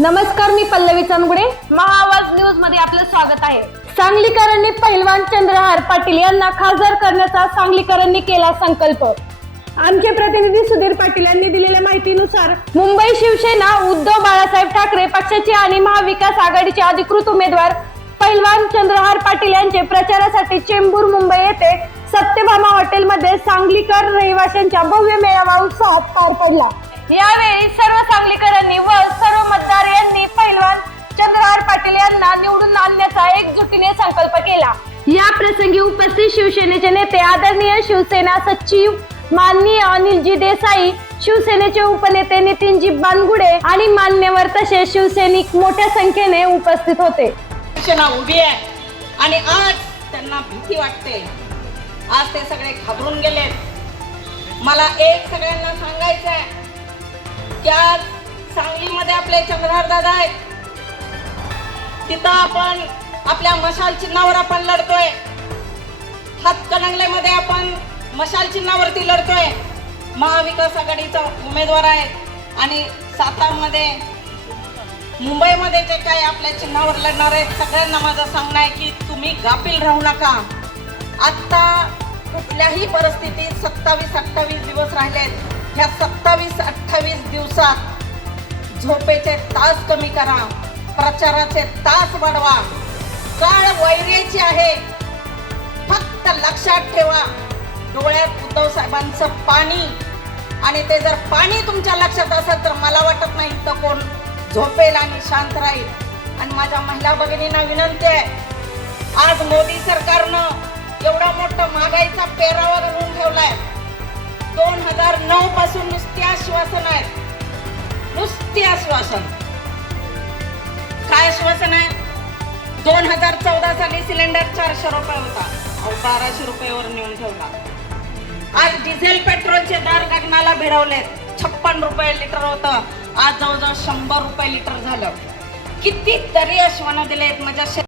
नमस्कार, मी पल्लवी चांदगुडे. महाआवाज न्यूज मध्ये आपलं स्वागत आहे. सांगलीकरांनी पहिलवान चंद्रहार पाटील यांना खासदार करण्याचा सांगलीकरांनी केला संकल्प. आमचे प्रतिनिधी सुधीर पाटील यांनी दिलेल्या माहितीनुसार मुंबई शिवसेना उद्धव बाळासाहेब ठाकरे पक्षाचे आणि महाविकास आघाडीचे अधिकृत उमेदवार पहिलवान चंद्रहार पाटील यांचे प्रचारासाठी चेंबूर मुंबई येथे सत्यभामा हॉटेलमध्ये सांगलीकर रहिवाशांच्या भव्य मेळावा उत्साहात पार पडला. यावेळी सर्व सांगलीकरांनी व सर्व मतदार यांनी पहिलवान चंद्रहार पाटील यांना निवडून आणण्याचा एकजुटीने संकल्प केला. या प्रसंगी उपस्थित शिवसेनेचे नेते आदरणीय शिवसेना सचिव माननीय अनिलजी देसाई, शिवसेनेचे उपनेते नितीनजी बानगुडे आणि मान्यवर तसेच शिवसैनिक मोठ्या संख्येने उपस्थित होते. शिवसेना उभी आहे आणि आज त्यांना भीती वाटते. आज ते सगळे घाबरून गेलेत. मला एक सगळ्यांना सांगायचं आहे की आज सांगलीमध्ये आपले चंद्रहार दादा आहेत. तिथं आपण आपल्या मशाल चिन्हावर आपण लढतोय. हातकणंगलेमध्ये आपण मशाल चिन्हावरती लढतोय. महाविकास आघाडीचा उमेदवार आहे आणि सातारमध्ये मुंबईमध्ये जे काही आपल्या चिन्हावर लढणार आहेत सगळ्यांना माझं सांगणं आहे की तुम्ही गाफील राहू नका. आत्ता कुठल्याही परिस्थितीत 27-28 दिवस राहिलेत. ह्या 27-28 दिवसात झोपेचे तास कमी करा, प्रचाराचे तास वाढवा. काळ वैरेची आहे. फक्त लक्षात ठेवा, डोळ्यात उद्धव साहेबांचं पाणी आणि ते जर पाणी तुमच्या लक्षात असेल तर मला वाटत नाही तर कोण झोपेल आणि शांत राहील. आणि माझ्या महिला भगिनींना विनंती आहे, आज मोदी सरकारनं एवढा मोठा महागाईचा पेरावा घालून ठेवलाय. 2009 पासून नुसती आश्वासन आहेत, नुसती आश्वासन. काय आश्वासन आहे? 2014 साली सिलेंडर 400 रुपये होता, 1200 रुपयावर नेऊन ठेवला. आज डिझेल पेट्रोलचे दर गगनाला भिडवलेत. 56 रुपये लिटर होतं, आज जवळजवळ 100 रुपये लिटर झालं. किती तरी आश्वानं दिलेत. माझ्या